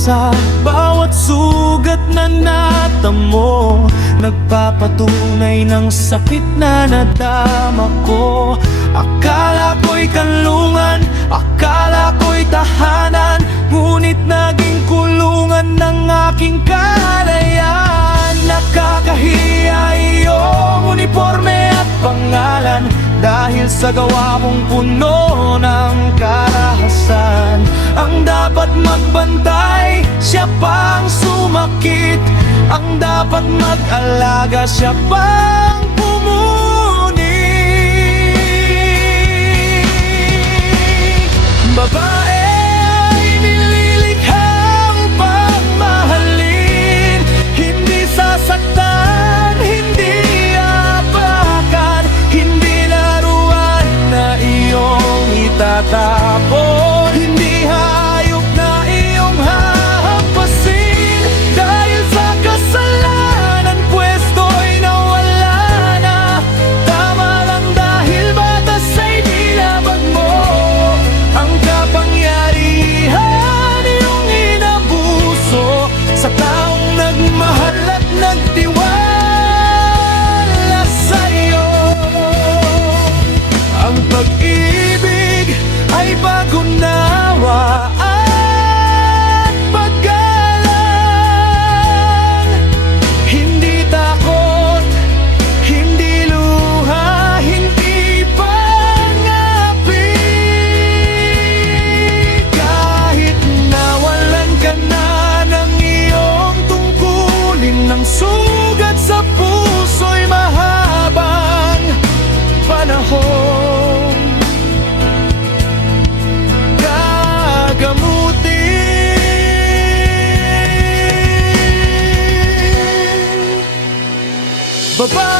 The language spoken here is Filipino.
pag-asa. Bawat sugat na natamo, nagpapatunay ng sakit na nadama ko. Akala ko'y kanlungan, akala ko'y tahanan, ngunit naging kulungan ng aking kalayaan. Nakakahiya iyong uniforme at pangalan, dahil sa gawa mong puno ng karahasan. Ang dapat magbantay, siya pang sumakit. Ang dapat mag-alaga, siya pang pumuni. Babae ay nililikha upang mahalin, hindi sasaktan, hindi apakan, hindi laruan na iyong itatapon, hindi hayop na iyong hahampasin. Dahil sa kasalanan, pwesto'y nawala na. Tama lang dahil batas ay nilabag mo. Ang kapangyarihan iyong inabuso sa taong nagmahal at nagtiwala sa'yo. Ang pag-ibig ay pag-unawa at paggalang, hindi takot, hindi luha, hindi pangapi. Kahit nawalan ka na ng iyong tungkulin, ng sugat sa puso'y mahabang panahon gagamutin. Babae